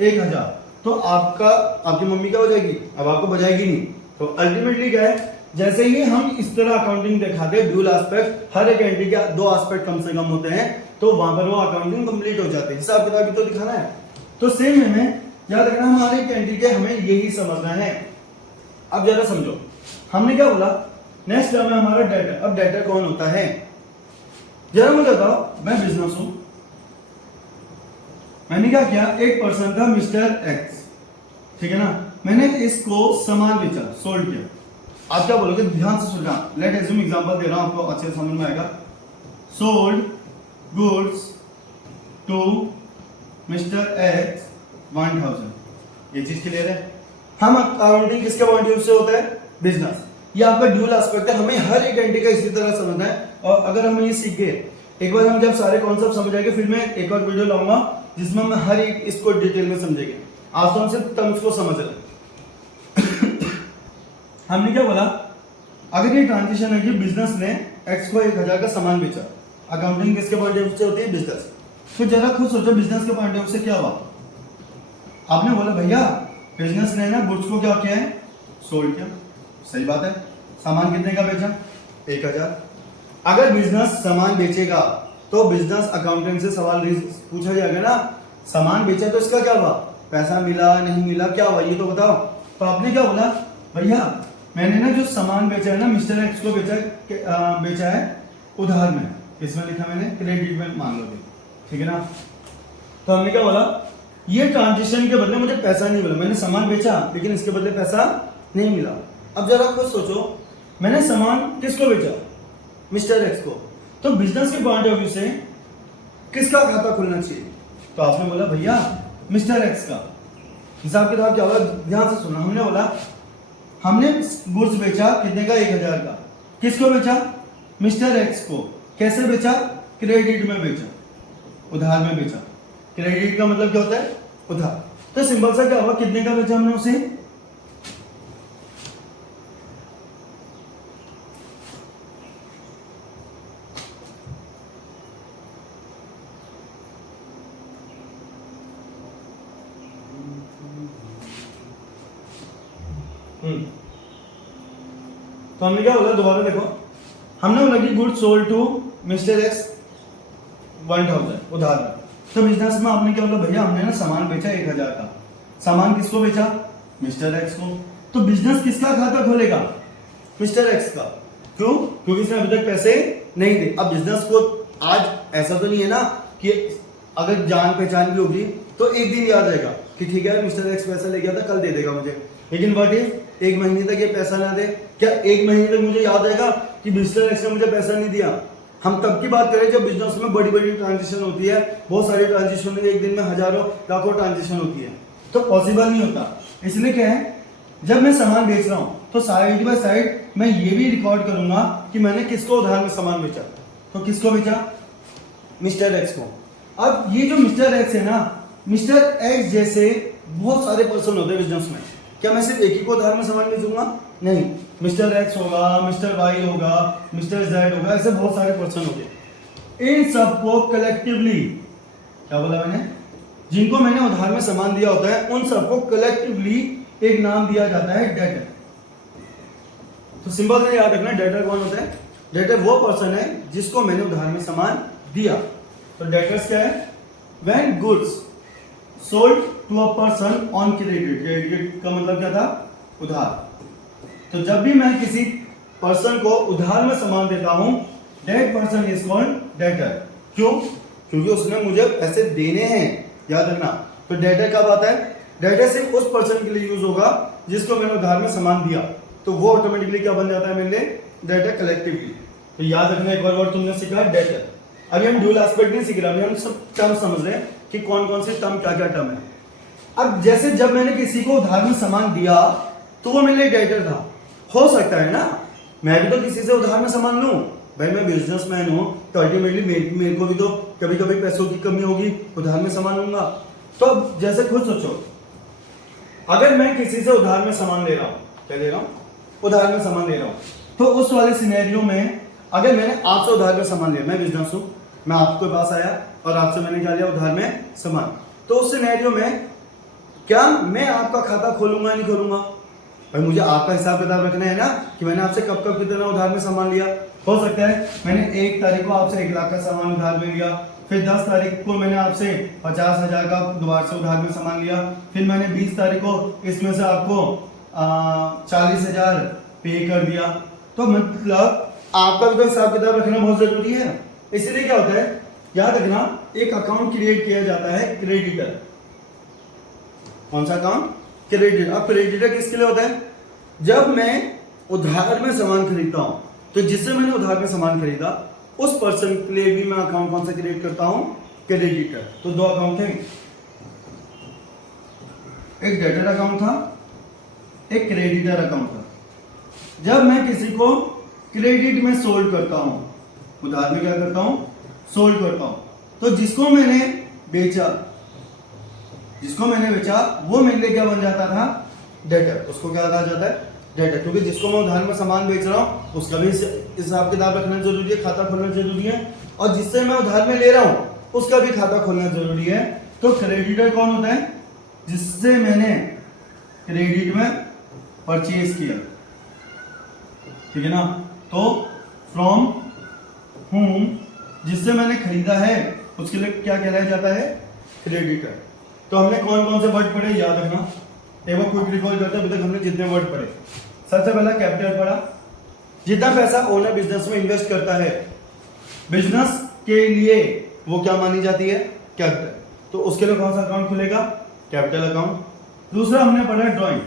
1000, तो आपकी मम्मी क्या हो जाएगी? अब आपको बजाएगी नहीं। तो अल्टीमेटली क्या है, जैसे ही हम इस तरह अकाउंटिंग दिखाते हैं ड्यूल एस्पेक्ट, हर एक एंट्री के 2 एस्पेक्ट कम से कम होते हैं, तो वहां पर वो अकाउंटिंग कंप्लीट हो जाती है। हिसाब किताब भी तो दिखाना है। तो सेम में याद रखना हमारे एंट्री के हमें यही समझना है। अब जरा समझो, हमने क्या बोला? नेक्स्ट टर्म है हमारा डेटर। अब डेटर कौन होता है? जरा मुझे बताओ, मैं बिजनेस हूं, मैंने क्या किया? एक पर्सन था मिस्टर एक्स, ठीक है ना। मैंने इसको सामान बेचा, सोल्ड किया। आप क्या बोलोगे? ध्यान से सुनना। लेट एज्यूम एग्जांपल दे रहा हूं, आपको अच्छे से समझ में आएगा। Sold goods to mister X 1000। ये चीज क्लियर है? हम अकाउंटिंग किसके पॉइंट ऑफ व्यू से होता है? बिजनेस। ये आपका ड्यूल एस्पेक्ट है, हमें हर एक एंट्री का इसी तरह समझना है। और अगर हम ये सीख गए, एक बार हम जब सारे कॉन्सेप्ट समझ जाएंगे, फिर मैं एक और वीडियो लाऊंगा जिसमें हम हर एक इसको डिटेल में समझेंगे। आज तो हम सिर्फ टर्म्स को समझ रहे। हमने क्या बोला? अगर ये ट्रांजिशन है कि बिजनेस ने एक्स को 1000 का सामान बेचा, अकाउंटिंग किसके पॉइंट ऑफ व्यू से होती है? बिजनेस। तो जरा खुद सोचो, बिजनेस के पॉइंट ऑफ व्यू से क्या हुआ? आपने बोला भैया बिजनेस ने ना गुड्स को क्या किया है? सोल्ड किया। सही बात है। सामान कितने का बेचा? 1000। अगर बिजनेस सामान बेचेगा तो बिजनेस अकाउंटेंट से सवाल पूछा जाएगा ना, सामान बेचा तो इसका क्या हुआ? पैसा मिला नहीं मिला, क्या हुआ ये तो बताओ। तो आपने क्या बोला? भैया मैंने ना जो सामान बेचा है ना, मिस्टर एक्स को बेचा है उधार में। इसमें लिखा मैंने क्रेडिट में मान लो, ठीक है ना। तो हमने क्या बोला? ये ट्रांजिशन के बदले मुझे पैसा नहीं मिला, मैंने सामान बेचा लेकिन इसके बदले पैसा नहीं मिला। अब जरा खुद सोचो, मैंने सामान किसको बेचा? मिस्टर एक्स को। तो बिजनेस के पॉइंट ऑफ व्यू से किसका खाता खुलना चाहिए? तो आपने बोला भैया मिस्टर एक्स का। हिसाब किताब क्या होगा? ध्यान से सुनना। हमने बोला हमने गुड्स बेचा कितने का? 1000 का। किसको बेचा? मिस्टर एक्स को। कैसे बेचा? क्रेडिट में बेचा, उधार में बेचा। क्रेडिट का मतलब क्या होता है? उधार। तो सिंपल सा क्या हुआ? कितने का बेचा हमने उसे? तो हमने क्या बोला? दोबारा देखो, हमने बोला कि good sold to mister X 1000 उधार में। तो बिजनेस में आपने क्या बोला? भैया हमने ना सामान बेचा 1000 का। सामान किसको बेचा? मिस्टर एक्स को। तो बिजनेस किसका खाता खोलेगा? मिस्टर एक्स का। क्यों? क्योंकि इसने अभी तक पैसे नहीं दे। अब बिजनेस को आज ऐसा तो नहीं है ना कि अगर जान पहचान भी होगी तो एक दिन याद रहेगा कि ठीक है मिस्टर एक्स पैसा ले गया था, कल दे देगा मुझे। लेकिन व्हाट इफ एक महीने तक ये पैसा ना दे, क्या एक महीने तक मुझे याद रहेगा कि मिस्टर एक्स ने मुझे पैसा नहीं दिया? हम तब की बात करें जब बिजनेस में बड़ी बड़ी ट्रांजेक्शन होती है, बहुत सारी ट्रांजेक्शन, एक दिन में हजारों लाखों ट्रांजेक्शन होती है, तो पॉसिबल नहीं होता। इसलिए क्या है, जब मैं सामान बेच रहा हूं तो साइड बाय साइड मैं ये भी रिकॉर्ड करूंगा कि मैंने किसको उधार में सामान बेचा। तो किसको बेचा? मिस्टर एक्स को। अब ये जो मिस्टर एक्स है ना, मिस्टर एक्स जैसे बहुत सारे पर्सन होते हैं बिजनेस में। क्या मैं सिर्फ एक ही को उधार में सामान बेचूंगा? नहीं, मिस्टर एक्स होगा, मिस्टर वाई होगा, मिस्टर जेड होगा, ऐसे बहुत सारे पर्सन होते हैं। इन सबको कलेक्टिवली, क्या बोला मैंने, जिनको मैंने उधार में सामान दिया होता है उन सबको कलेक्टिवली एक नाम दिया जाता है डेटर। तो सिंपल से याद रखना, डेटर कौन होता है? डेटर वो पर्सन है जिसको मैंने उधार में सामान दिया। तो डेटर्स क्या है? When goods sold to a person on credit. Credit का मतलब क्या था? उधार। तो जब भी मैं किसी पर्सन को उधार में सामान देता हूं, that person is called debtor. क्यों? क्योंकि उसने मुझे पैसे देने हैं, याद रखना। तो डेटर कब आता है? डेटर सिर्फ उस पर्सन के लिए यूज होगा जिसको मैंने उधार में सामान दिया, तो वो ऑटोमेटिकली क्या बन जाता है मेरे लिए? Debtor collectively. तो याद रखना, एक बार वर्ड तुमने सीखा डेटर। अभी हम ड्यूल एस्पेक्ट नहीं सीख रहे, अभी हम सब टर्म समझ रहे हैं कि कौन कौन से टर्म, क्या क्या टर्म है। अब जैसे जब मैंने किसी को उधार में सामान दिया तो वो मेरे लिए डेटर था। हो सकता है ना मैं भी तो किसी से उधार में सामान लूं, भाई मैं बिजनेसमैन हूं, तो अल्टीमेटली मेरे को भी तो कभी कभी पैसों की कमी होगी, उधार में सामान लूंगा। तो अब जैसे खुद सोचो, अगर मैं किसी से उधार में सामान ले रहा हूं, क्या ले रहा हूं? उधार में सामान ले रहा हूं, तो उस वाले सिनेरियो में अगर मैंने आपसे उधार में सामान लिया, मैं बिजनेस हूं, मैं आपके पास आया और आपसे मैंने क्या लिया? उधार में सामान। तो उस सिनेरियो में क्या मैं आपका खाता खोलूंगा नहीं खोलूंगा? भाई मुझे आपका हिसाब किताब रखना है ना कि मैंने आपसे कब कब कितना उधार में सामान लिया। हो सकता है मैंने 1 तारीख को आपसे 1 लाख का सामान उधार में लिया, फिर 10 तारीख को मैंने आपसे 50,000 का दोबारा से उधार में सामान लिया, फिर मैंने 20 तारीख को इसमें से आपको 40,000 पे कर दिया। तो मतलब आपका भी तो हिसाब किताब रखना बहुत जरूरी है। इसलिए क्या होता है, याद रखना, एक अकाउंट क्रिएट किया जाता है क्रेडिटर। कौन सा अकाउंट? क्रेडिटर। अब क्रेडिटर किसके लिए होता है? जब मैं उधार में सामान खरीदता हूं, तो जिससे मैंने उधार में सामान खरीदा उस पर्सन के लिए भी मैं अकाउंट कौन सा क्रिएट करता हूं? क्रेडिटर। तो 2 अकाउंट है, एक डेटर अकाउंट था, एक क्रेडिटर अकाउंट था। जब मैं किसी को क्रेडिट में सोल्ड करता हूं, उधार में क्या करता हूं? सोल्ड करता हूं, तो जिसको मैंने बेचा वो मेरे लिए क्या बन जाता था? डेटर। उसको क्या कहा जाता है? डेटर। क्योंकि जिसको मैं उधार में सामान बेच रहा हूं उसका भी हिसाब किताब रखना जरूरी है, खाता खोलना जरूरी है, और जिससे मैं उधार में ले रहा हूं उसका भी खाता खोलना जरूरी है। तो क्रेडिटर कौन होता है? जिससे मैंने क्रेडिट में परचेज किया, ठीक है ना। तो फ्रॉम होम, जिससे मैंने खरीदा है, उसके लिए क्या कहलाया जाता है? क्रेडिटर। तो हमने कौन कौन से वर्ड पढ़े, याद रखना। एक बार क्विक रिकॉल करते हैं, अभी तक हमने जितने वर्ड पढ़े। सबसे पहला कैपिटल पढ़ा, जितना पैसा ओनर बिजनेस में इन्वेस्ट करता है बिजनेस के लिए वो क्या मानी जाती है? कैपिटल। तो उसके लिए कौन सा अकाउंट खुलेगा? Capital account. दूसरा हमने पढ़ा ड्रॉइंग,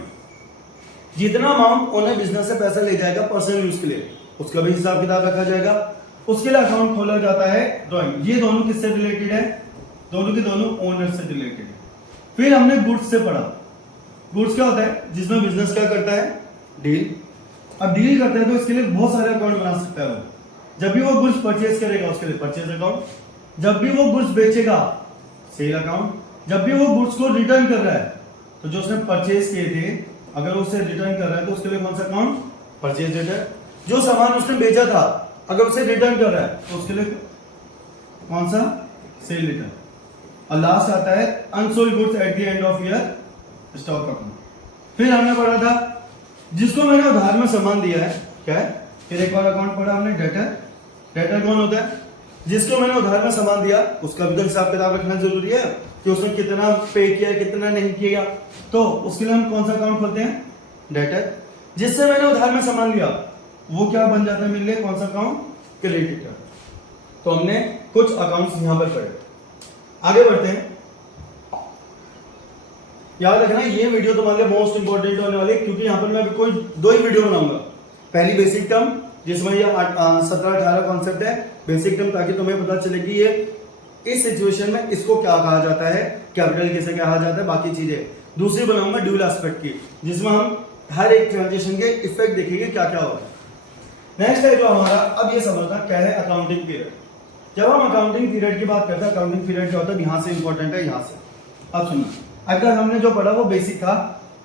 जितना अमाउंट ओनर बिजनेस से पैसा ले जाएगा पर्सनल यूज के लिए उसका भी हिसाब किताब रखा जाएगा, उसके लिए अकाउंट खोला जाता है ड्रॉइंग। ये दोनों किससे रिलेटेड है? दोनों के दोनों ओनर से रिलेटेड है। फिर हमने गुड्स से पढ़ा। गुड्स क्या होता है? जिसमें बिजनेस क्या करता है? डील। अब डील करता है तो इसके लिए बहुत सारे अकाउंट बना सकता है वो। जब भी वो गुड्स परचेज करेगा उसके लिए परचेज अकाउंट, जब भी वो गुड्स बेचेगा सेल अकाउंट, जब भी वो गुड्स को रिटर्न कर रहा है, तो जो उसने परचेज किए थे अगर उसे रिटर्न कर रहा है तो उसके लिए कौन सा अकाउंट? Purchase return. जो सामान उसने बेचा था अगर उसे रिटर्न कर रहा है तो उसके लिए कौन सा? Cell return. और लास्ट आता है unsold goods at the end of year stock account. फिर हमने पढ़ा था जिसको मैंने उधार में सामान दिया है, क्या है? फिर एक और अकाउंट पढ़ा हमने डेटर। डेटर कौन होता है? जिसको मैंने उधार में सामान दिया उसका भी तो हिसाब किताब रखना जरूरी है कि उसने कितना पे किया कितना नहीं किया। तो उसके लिए हम कौन सा अकाउंट खोलते हैं? डेटर। जिससे मैंने उधार में सामान लिया वो क्या बन जाता है मेरे लिए? कौन सा अकाउंट? क्रेडिटर। तो हमने कुछ अकाउंट्स यहां पर पढ़े। आगे बढ़ते हैं। याद रखना ये वीडियो तुम्हारे लिए मोस्ट इंपॉर्टेंट होने वाली है, क्योंकि यहाँ पर मैं अभी कोई 2 ही वीडियो बनाऊंगा। पहली बेसिक टर्म जिसमें ये 17-18 कॉन्सेप्ट है बेसिक टर्म, ताकि तुम्हें पता चले कि ये इस सिचुएशन में इसको क्या कहा जाता है, कैपिटल किसे कहा जाता है, बाकी चीजें। दूसरी बनाऊंगा ड्यूल एस्पेक्ट की, जिसमें हम हर एक ट्रांजेक्शन के इफेक्ट देखेंगे क्या क्या होता है। नेक्स्ट है जो हमारा, अब ये समझना क्या है अकाउंटिंग पीरियड। जब हम अकाउंटिंग पीरियड की बात करते हैं, अकाउंटिंग पीरियड क्या होता है, यहां से इंपॉर्टेंट है, यहां से। अब सुनो, अगर हमने जो पढ़ा वो बेसिक था,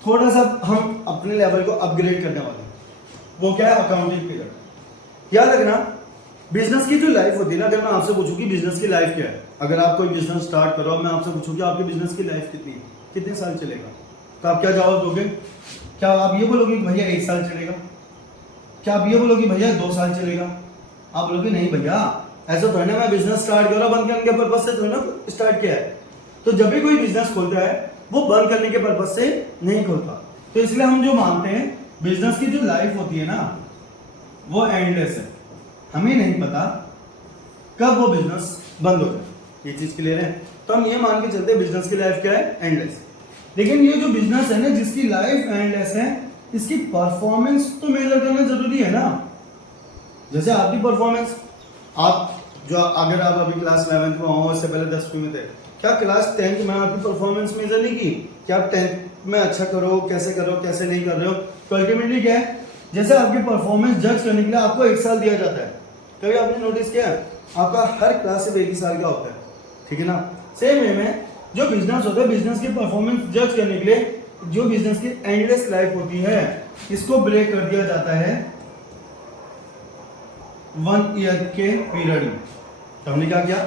थोड़ा सा हम अपने लेवल को अपग्रेड करने वाले हैं। वो क्या है, अकाउंटिंग पीरियड। याद रखना बिजनेस की जो लाइफ होती है ना, अगर मैं आपसे पूछूं कि बिजनेस की लाइफ क्या है, अगर आप कोई बिजनेस स्टार्ट करो, मैं आपसे पूछूं कि आपके बिजनेस की लाइफ कितनी है, कितने साल चलेगा, तो आप क्या जवाब दोगे? क्या आप ये बोलोगे कि भैया 1 साल चलेगा? क्या आप ये बोलोगे भैया 2 साल चलेगा? आप बोलोगे नहीं भैया, ऐसा थोड़ा ना, मैं बिजनेस स्टार्ट करा बंद करने के पर्पज से थोड़ा ना स्टार्ट किया है। तो जब भी कोई बिजनेस खोलता है वो बंद करने के पर्पज से नहीं खोलता। तो इसलिए हम जो मानते हैं बिजनेस की जो लाइफ होती है ना वो एंडलेस है, हमें नहीं पता कब वो बिजनेस बंद हो जाए। ये चीज क्लियर है? तो हम ये मान के चलते हैं बिजनेस की लाइफ क्या है, एंडलेस। लेकिन ये जो बिजनेस है ना जिसकी लाइफ एंडलेस है, इसकी परफॉर्मेंस तो मेजर करना जरूरी है ना। जैसे आपकी परफॉर्मेंस, आप जो अगर आप अभी क्लास 11th में हो, इससे पहले 10वीं में थे, क्या क्लास 10th में आपकी परफॉर्मेंस मेजर नहीं की? क्या आप 10th में अच्छा करो, कैसे नहीं कर रहे हो? तो अल्टीमेटली क्या है, जैसे आपकी परफॉर्मेंस जज करने के लिए आपको 1 साल दिया जाता है। कभी आपने नोटिस किया आपका हर क्लास से 1 साल का होता है, ठीक है ना। सेम वे में जो बिजनेस होता है, बिजनेस की परफॉर्मेंस जज करने के लिए जो बिजनेस की एंडलेस लाइफ होती है, इसको ब्रेक कर दिया जाता है 1 ईयर के पीरियड में। तो हमने क्या किया,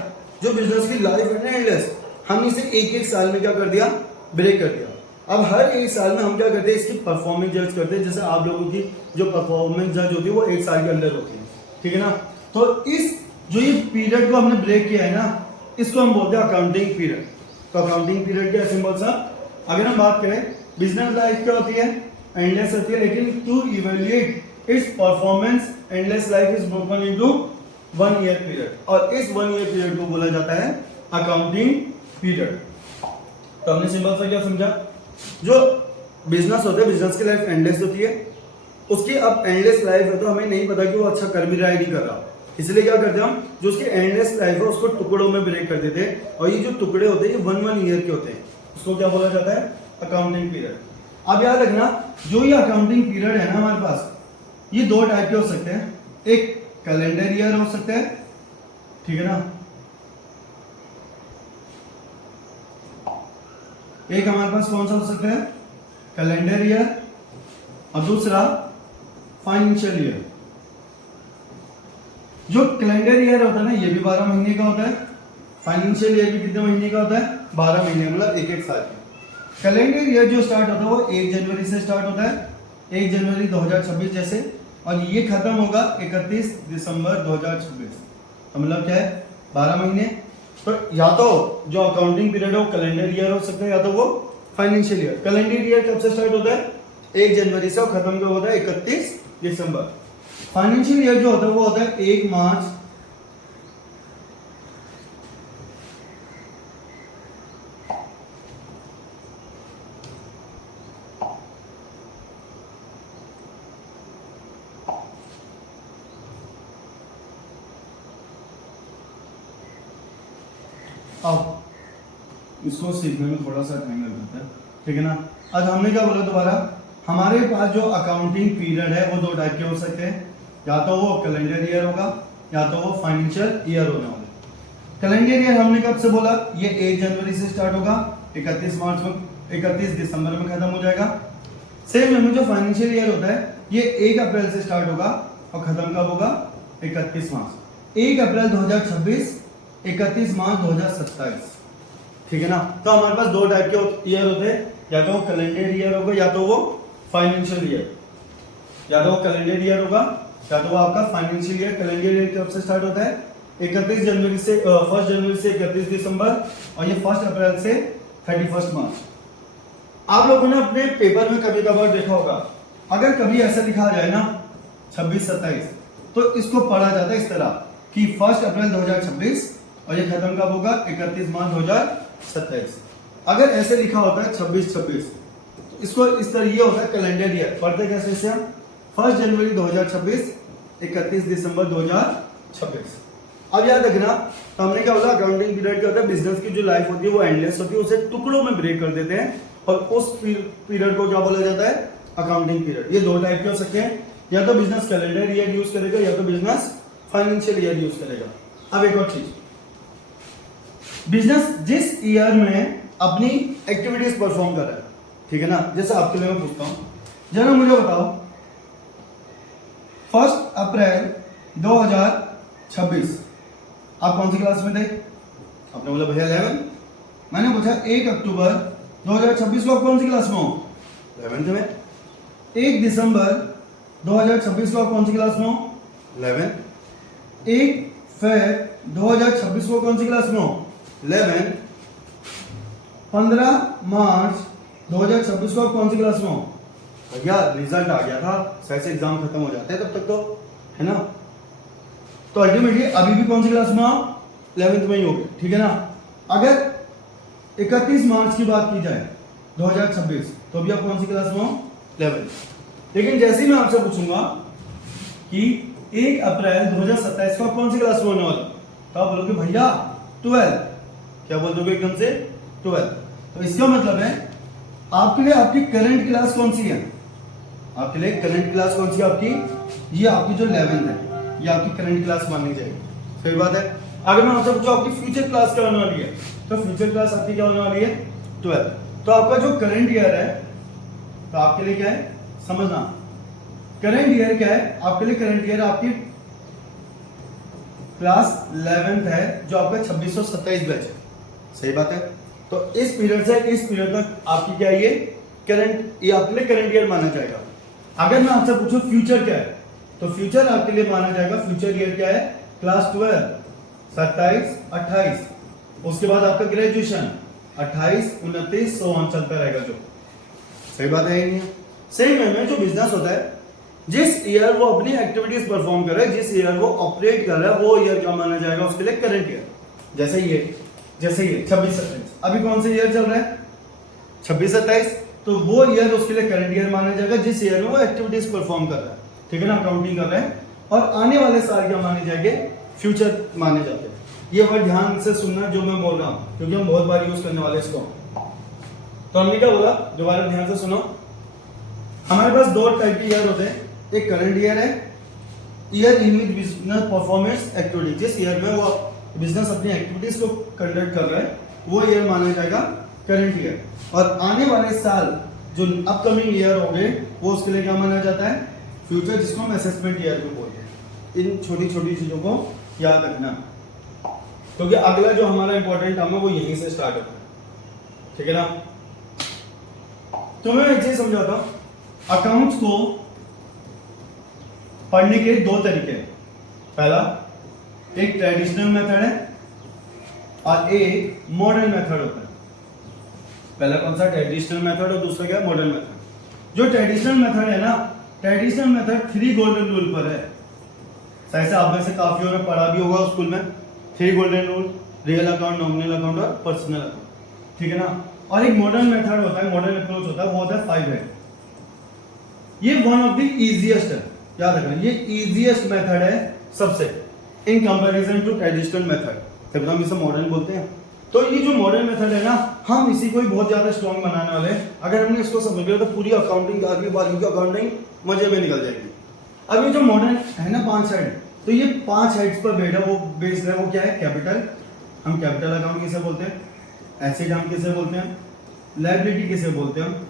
जो बिजनेस की लाइफ है ना एंडलेस, हमने इसे 1-1 साल में क्या कर दिया, ब्रेक कर दिया। अब हर 1 साल में हम क्या करते हैं, इसकी परफॉर्मेंस जज करते हैं। जैसे आप लोगों की जो परफॉर्मेंस जज होती है वो 1 साल के अंदर होती है, ठीक है ना। तो इस जो ये पीरियड को हमने ब्रेक किया है ना, इसको हम बोलते हैं अकाउंटिंग पीरियड। तो अकाउंटिंग पीरियड क्या सिंबल सा, अगर हम बात करें बिजनेस लाइफ क्या होती है, एंडलेस होती है, लेकिन to evaluate its performance endless life is broken into 1 year period, और इस 1 ईयर पीरियड को बोला जाता है अकाउंटिंग पीरियड। तो हमने सिंपल सा क्या समझा, जो बिजनेस होता है, बिजनेस की लाइफ एंडलेस होती है, उसकी अब एंडलेस लाइफ है तो हमें नहीं पता कि वो अच्छा कर भी रहा है नहीं कर रहा, इसलिए क्या करते हैं हम, जो उसकी एंडलेस लाइफ है उसको टुकड़ों में ब्रेक कर देते हैं। और ये जो टुकड़े होते हैं ये 1-1 ईयर के होते हैं, उसको क्या बोला जाता है, अकाउंटिंग पीरियड। अब याद रखना जो ये अकाउंटिंग पीरियड है ना हमारे पास, ये 2 टाइप के हो सकते हैं। एक कैलेंडर ईयर हो सकता है, ठीक है ना, एक हमारे पास कौन सा हो सकता है, कैलेंडर ईयर, और दूसरा फाइनेंशियल ईयर। जो कैलेंडर ईयर होता है ना ये भी 12 महीने का होता है, फाइनेंशियल ईयर भी कितने महीने का होता है, 12 महीने, मतलब 1-1 साल का। कैलेंडर ईयर जो स्टार्ट होता है वो 1 जनवरी से स्टार्ट होता है, 1 जनवरी 2026 जैसे, और ये खत्म होगा 31 दिसंबर 2026। तो मतलब क्या है, 12 महीने। तो या तो जो अकाउंटिंग पीरियड है वो कैलेंडर ईयर हो सकता है, या तो वो फाइनेंशियल ईयर। कैलेंडर ईयर कब से स्टार्ट होता है, 1 जनवरी से, और खत्म कब होता है, 31 दिसंबर। फाइनेंशियल ईयर जो होता है वो होता है 1 मार्च अब इसको सीखने में थोड़ा सा टाइम लग जाता है, ठीक है ना। आज हमने क्या बोला दोबारा, हमारे पास जो अकाउंटिंग पीरियड है वो 2 टाइप के हो सकते हैं, या तो वो कैलेंडर ईयर होगा या तो वो फाइनेंशियल ईयर होने वाला। कैलेंडर ईयर हमने कब से बोला, ये 1 जनवरी से स्टार्ट होगा, 31 दिसंबर में खत्म हो जाएगा। सेम में जो फाइनेंशियल ईयर होता है ये 1 अप्रैल से स्टार्ट होगा और खत्म कब होगा, 31 मार्च। 1 अप्रैल 2026, 31 मार्च 2027, ठीक है ना। तो हमारे पास 2 टाइप के ईयर होते हैं, या तो वो कैलेंडर ईयर होगा या तो वो फाइनेंशियल ईयर, या तो वो कैलेंडर ईयर होगा या तो वो आपका फाइनेंशियल ईयर। कैलेंडर ईयर कब से स्टार्ट होता है, 1 जनवरी से 31 दिसंबर, और ये 1 अप्रैल से 31 मार्च। आप लोगों ने अपने पेपर में कभी कभार देखा होगा, अगर कभी ऐसा लिखा जाए ना 26-27, तो इसको पढ़ा जाता है इस तरह कि 1 अप्रैल 2026 और ये खत्म कब होगा, 31 मार्च 2027। अगर ऐसे लिखा होता है 26-26, तो इसको इस तरह ये होता है कैलेंडर ईयर, पढ़ते कैसे से हम 1 जनवरी 2026, 31 दिसंबर 2026। अब याद रखना, तो हमने क्या बोला, अकाउंटिंग पीरियड क्या होता है, बिजनेस की जो लाइफ होती है वो एंडलेस होती है, उसे टुकड़ों में ब्रेक कर देते हैं और उस पीरियड को क्या बोला जाता है, अकाउंटिंग पीरियड। ये दो टाइप के हो सकते हैं, या तो बिजनेस कैलेंडर ईयर यूज करेगा या तो बिजनेस फाइनेंशियल ईयर यूज करेगा। अब एक और चीज, बिजनेस जिस ईयर में अपनी एक्टिविटीज परफॉर्म कर रहा है, ठीक है ना, जैसे आपके लिए मैं पूछता हूं, जरा मुझे बताओ 1 अप्रैल 2026 आप कौन सी क्लास में थे? आपने बोला भैया 11। मैंने पूछा 1 अक्टूबर 2026 को आप कौन सी क्लास में हो? 11th में। 1 दिसंबर 2026 को आप कौन सी क्लास में हो? 11। 1 फेब 2026 को कौन सी क्लास में हो? 11। 15 मार्च 2026 को आप कौन सी क्लास में हो? भैया रिजल्ट आ गया था, सही से एग्जाम खत्म हो जाते हैं तब तक तो, है ना। तो अल्टीमेटली अभी भी कौन सी क्लास में आप? 11th में ही होगे, ठीक है ना। अगर 31 मार्च की बात की जाए 2026, तो अभी आप कौन सी क्लास में हो? 11th। लेकिन जैसे ही मैं आपसे पूछूंगा कि 1 अप्रैल 2027 को आप कौन सी क्लास में होने वाले, तो आप बोलोगे भैया 12। क्या बोल दोगे एकदम से? 12। तो इसका मतलब है आपके लिए आपकी करंट क्लास कौन सी है? आपके लिए करंट क्लास कौन सी है आपकी? ये आपकी जो 11th है, ये आपकी करंट क्लास मानी जाएगी। सही बात है। अगर मैं आपसे पूछूं आपकी फ्यूचर क्लास क्या होने वाली है, तो फ्यूचर क्लास आपकी क्या होने वाली है? 12। तो आपका जो करंट ईयर है, तो आपके लिए क्या है समझना, करंट ईयर क्या है आपके लिए? करंट ईयर आपकी क्लास 11th है, जो आपका 2627 बैच है। सही बात है। तो इस पीरियड से इस पीरियड तक आपकी क्या है, ये करंट, ये आपके लिए करंट ईयर माना जाएगा। अगर मैं आपसे पूछूं फ्यूचर क्या है, तो फ्यूचर आपके लिए माना जाएगा, फ्यूचर ईयर क्या है? क्लास 12, 27, 28। उसके बाद आपका ग्रेजुएशन 28, 29, 100 चलता रहेगा जो। सही बात है नहीं? सेम वे में जो बिजनेस होता है, जिस ईयर वो अपनी एक्टिविटीज परफॉर्म कर रहा है, जिस ईयर वो ऑपरेट कर रहा है, वो ईयर क्या माना जाएगा उसके लिए? Current year. जैसे ये 26-27, अभी कौन सा ईयर चल रहा है? 26-27। तो वो ईयर उसके लिए करंट ईयर माना जाएगा जिस ईयर में वो एक्टिविटीज परफॉर्म कर रहा है, ठीक है ना, अकाउंटिंग कर रहे हैं। और आने वाले साल क्या माने जाएंगे? फ्यूचर माने जाते हैं। ये वर्ड ध्यान से सुनना जो मैं बोल रहा हूं, क्योंकि हम बहुत बार यूज करने वाले इसको। तो हमने क्या बोला, दोबारा ध्यान से सुनो। हमारे पास दो टाइप के ईयर होते हैं, एक करंट ईयर है, year in which business performance activity, जिस ईयर में वो बिजनेस अपनी एक्टिविटीज को कंडक्ट कर रहा है, वो ईयर माना जाएगा करंट ईयर। और आने वाले साल जो अपकमिंग ईयर होंगे, वो उसके लिए क्या माना जाता है? फ्यूचर, जिसको हम असेसमेंट ईयर भी बोलते हैं। इन छोटी छोटी चीजों को याद रखना, क्योंकि अगला जो हमारा इंपॉर्टेंट टर्म है वो यहीं से स्टार्ट होता है, ठीक है ना। तो मैं एक चीज समझाता हूं, अकाउंट्स को पढ़ने के दो तरीके हैं। पहला, एक ट्रेडिशनल मेथड है और एक मॉडर्न मेथड होता है। पहला कौन सा? ट्रेडिशनल मेथड, और दूसरा क्या? Modern method. जो ट्रेडिशनल मेथड है ना, ट्रेडिशनल मेथड 3 गोल्डन रूल पर है। ऐसे आप में से काफी ने पढ़ा भी होगा स्कूल में, 3 golden rule, real account, nominal account और पर्सनल अकाउंट, ठीक है ना। और एक मॉडर्न मेथड होता है, मॉडर्न अप्रोच होता है, वो होता है 5 हेड। ये वन ऑफ द इजीएस्ट है, याद रखना, ये इजीएस्ट मेथड है सबसे, in comparison to traditional method, तब हम इसे मॉडर्न बोलते हैं। तो ये जो मॉडर्न मेथड है ना, हम इसी को ही बहुत ज्यादा स्ट्रॉन्ग बनाने वाले हैं। अगर हमने इसको समझ लिया तो पूरी अकाउंटिंग, आगे बाकी की अकाउंटिंग मजे में निकल जाएगी। अब ये जो मॉडर्न है ना 5 हेड, तो ये 5 हेड्स पर बेस्ड है। वो क्या है? कैपिटल, हम कैपिटल अकाउंट किसे बोलते हैं? एसेट हम किसे बोलते हैं? लायबिलिटी किसे बोलते हैं हम?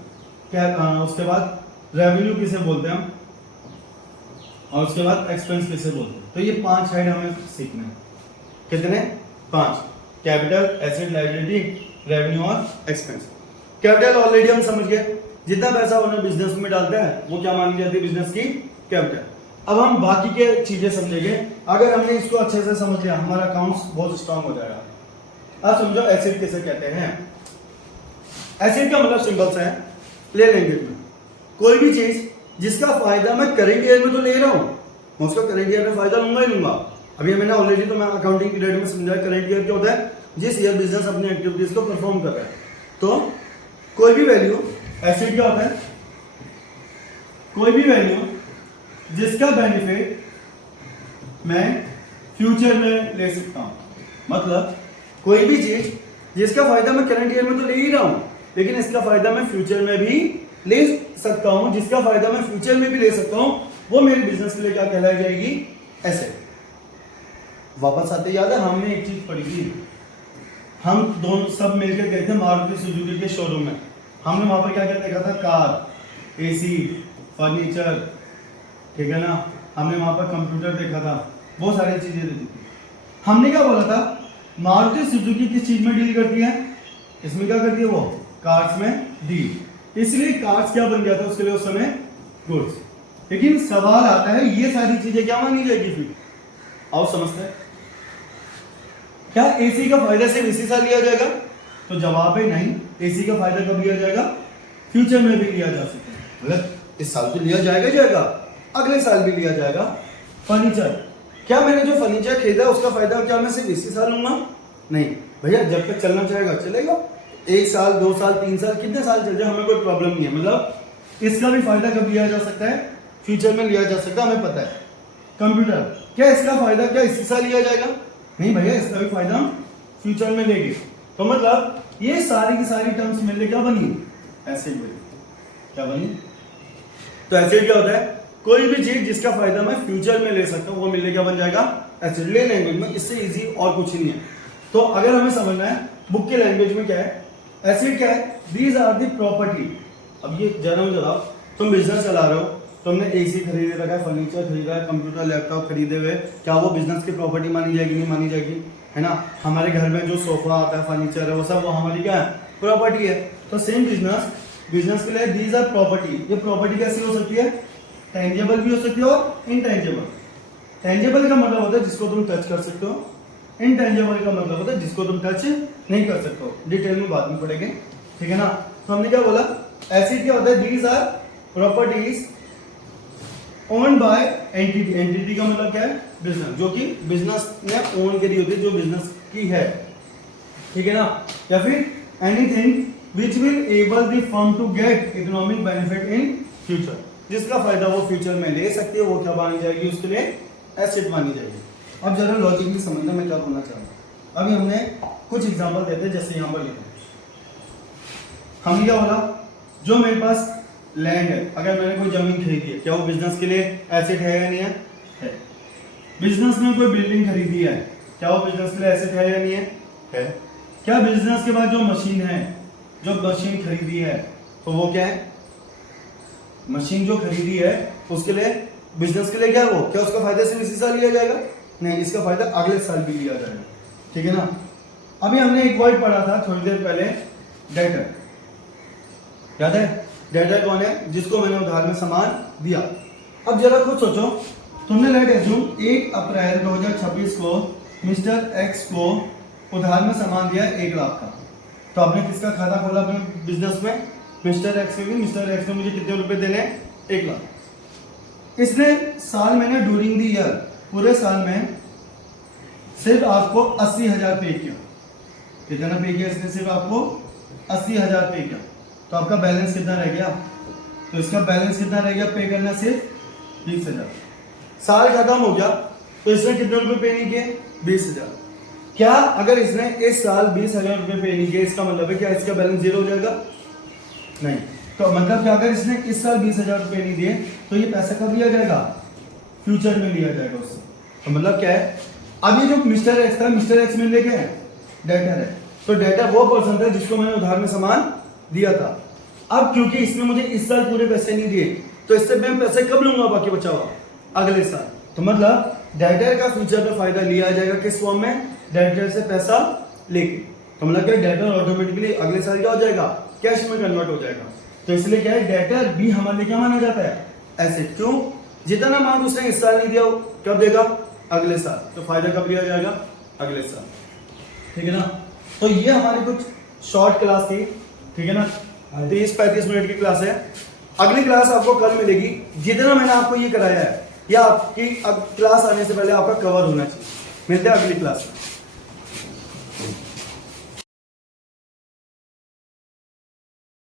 क्या उसके बाद रेवेन्यू किसे बोलते हैं हम? और उसके बाद एक्सपेंस किसे बोलते हैं? तो ये 5 हेड हमें सीखने हैं। कितने? 5। कैपिटल, एसेट, लायबिलिटी, रेवेन्यू और एक्सपेंस। कैपिटल ऑलरेडी हम समझ गए, जितना पैसा उन्हें बिजनेस में डालते हैं वो क्या मानी जाती है? बिजनेस की कैपिटल। अब हम बाकी के चीजें समझेंगे। अगर हमने इसको अच्छे से समझ लिया, हमारा अकाउंट्स बहुत स्ट्रांग हो जाएगा। अब समझो एसेट किसे कहते हैं। एसेट का मतलब सिंपल सा है, ले लैंग्वेज में कोई भी चीज जिसका फायदा मैं करंट ईयर में तो ले रहा हूं, मैं उसका करंट ईयर में फायदा लूंगा ही लूंगा। अभी मैंने ऑलरेडी तो मैं अकाउंटिंग पीरियड में समझाया करंट ईयर क्या होता है? जिस ईयर बिजनेस अपनी एक्टिविटीज को परफॉर्म कर रहा है। तो कोई भी वैल्यू, एसेट क्या होता है, कोई भी वैल्यू जिसका बेनिफिट मैं फ्यूचर में ले सकता हूं। मतलब कोई भी चीज जिसका फायदा मैं करंट ईयर में तो ले ही रहा हूं, लेकिन इसका फायदा मैं फ्यूचर में भी ले सकता हूं, जिसका फायदा मैं फ्यूचर में भी ले सकता हूं, वो मेरे बिजनेस के लिए क्या कहलाई जाएगी, एसेट। वापस आते याद है हमने एक चीज पढ़ी थी, हम दोनों सब मिलकर गए थे मारुति सुजुकी के शोरूम में। हमने वहां पर क्या क्या देखा था, कार, एसी, फर्नीचर, ठीक है ना, हमने वहां पर कंप्यूटर देखा था, बहुत सारी चीजें देखी थी। हमने क्या बोला था, मारुति सुजुकी किस चीज में डील करती है, इसमें क्या करती है वो, कार्स में डील, इसलिए कार्स क्या बन गया था उसके लिए उस समय, गुड्स। लेकिन सवाल आता है ये सारी चीजें क्या मानी जाएगी फिर, आओ समझते हैं। क्या एसी का फायदा सिर्फ इसी साल लिया जाएगा, तो जवाब है नहीं, एसी का फायदा कब लिया जाएगा, फ्यूचर में भी लिया जा सकता है, मतलब इस साल तो लिया जाएगा ही जाएगा, अगले साल भी लिया जाएगा। फर्नीचर, क्या मैंने जो फर्नीचर खरीदा उसका फायदा क्या मैं सिर्फ इसी साल लूंगा, नहीं भैया, जब तक चलना चाहेगा चलेगा, 1 साल 2 साल 3 साल कितने साल चल जाए हमें कोई प्रॉब्लम नहीं है। मतलब इसका भी फायदा कब लिया जा सकता है, फ्यूचर में लिया जा सकता है, हमें पता है। कंप्यूटर, क्या इसका फायदा क्या इसी साल लिया जाएगा, नहीं भैया, इसका भी फायदा हम फ्यूचर में लेंगे। तो मतलब ये सारी की सारी टर्म्स मिलकर क्या बनी, एसेट बनी। क्या बनी, तो एसेट क्या होता है, कोई भी चीज जिसका फायदा मैं फ्यूचर में ले सकता हूं, वो मिलने क्या बन जाएगा, एसेट। ले लैंग्वेज में इससे इजी और कुछ नहीं है। तो अगर हमें समझना है बुक के लैंग्वेज में क्या है, एसेट क्या है, दीज आर दी प्रॉपर्टी। अब ये जरा मुझे बताओ, तुम बिजनेस चला रहे हो, तुमने एसी खरीदे रखा है, फर्नीचर खरीदा है, कंप्यूटर लैपटॉप खरीदे हुए, क्या वो बिजनेस की प्रॉपर्टी मानी जाएगी, नहीं मानी जाएगी, है ना। हमारे घर में जो सोफा आता है, फर्नीचर है, वो सब वो हमारी क्या है, प्रॉपर्टी है। तो सेम बिजनेस के लिए दीज आर प्रॉपर्टी। ये प्रॉपर्टी कैसी हो सकती है, टेंजेबल भी हो सकती है और इनटेंजेबल। टेंजेबल का मतलब होता है जिसको तुम टच कर सकते हो, इनटेंजेबल का मतलब होता है जिसको तुम टच नहीं कर सकते हो। डिटेल में बाद में पढ़ेंगे, ठीक है ना। तो हमने क्या बोला, एसेट क्या होता है, these are properties owned by entity. Entity का मतलब क्या है, बिजनेस, जो कि बिजनेस ने ओन करी होती है, जो बिजनेस की है, ठीक है ना। या फिर anything which will able the firm to get economic benefit in future, जिसका फायदा वो फ्यूचर में ले सकती है, वो क्या मानी जाएगी, उसके लिए एसेट मानी जाएगी। अब जरा लॉजिकली समझना मैं क्या बोलना चाहूंगा। अभी हमने कुछ एग्जांपल देते हैं, जैसे यहां पर लिखा हमने क्या बोला, जो मेरे पास लैंड है, अगर मैंने कोई जमीन खरीदी है, क्या वो बिजनेस के लिए एसेट है या नहीं है, है। बिजनेस में कोई बिल्डिंग खरीदी है, क्या वो बिजनेस के लिए एसेट है या नहीं है। क्या बिजनेस के बाद जो मशीन है, जो मशीन खरीदी है, तो वो क्या है, मशीन जो खरीदी है उसके लिए, बिजनेस के लिए क्या है वो, क्या उसका फायदा सिर्फ इसी साल लिया जाएगा, नहीं, इसका फायदा अगले साल भी लिया जाएगा, ठीक है ना। अभी हमने एक वर्ड पढ़ा था थोड़ी देर पहले, डेटर, याद है। डेटर कौन है, जिसको मैंने उधार में सामान दिया। अब जरा खुद सोचो, तुमने लेट एज्यूम 1 अप्रैल 2026 को मिस्टर एक्स को उधार में सामान दिया 1 लाख का। तो आपने किसका खाता खोला अपने बिजनेस में, मिस्टर एक्स में भी। मिस्टर एक्स ने मुझे कितने रुपए देने, 1 लाख। इसने साल मैंने ड्यूरिंग दी ईयर, पूरे साल में सिर्फ आपको 80,000 पे किया। कितना पे किया इसने, सिर्फ आपको 80,000 पे किया। तो आपका बैलेंस कितना रह गया, तो इसका बैलेंस कितना रह गया पे करना, सिर्फ 20,000। साल खत्म हो गया तो इसने कितने रुपए पे नहीं किए, 20,000। क्या अगर इसने इस साल 20,000 रुपए पे नहीं किए, इसका मतलब है क्या इसका बैलेंस 0 हो जाएगा, नहीं। तो मतलब क्या, अगर इसने इस साल 20,000 रुपए नहीं दिए तो ये पैसा कब लिया जाएगा, फ्यूचर में लिया जाएगा उससे। तो मतलब क्या है, अब ये जो मिस्टर एक्स था, मिस्टर एक्स में लेके है डेटर है, तो डेटर वो पर्सन था जिसको मैंने उधार में सामान दिया था। अब क्योंकि इसने मुझे इस साल पूरे पैसे नहीं दिए, तो इससे मैं पैसे कब लूंगा बाकी बचा हुआ, अगले साल। तो मतलब डेटर का फ्यूचर में फायदा लिया जाएगा किस फॉर्म में, डेटर से पैसा लेके। तो मतलब क्या, डेटर ऑटोमेटिकली अगले साल क्या हो जाएगा, कैश में कन्वर्ट हो जाएगा। तो इसलिए क्या है, डेटर भी हमारे लिए क्या माना जाता है, एसेट। क्यों, जितना अमाउंट उसने इस साल नहीं दिया कब देगा, अगले साल। तो फायदा कब लिया जाएगा, अगले साल, ठीक है ना। तो ये हमारी कुछ शॉर्ट क्लास थी, ठीक है ना, 30-35 मिनट की क्लास है। अगली क्लास आपको कल मिलेगी। जितना मैंने आपको ये कराया है, या आपकी अब क्लास आने से पहले आपका कवर होना चाहिए। मिलते हैं अगली क्लास में।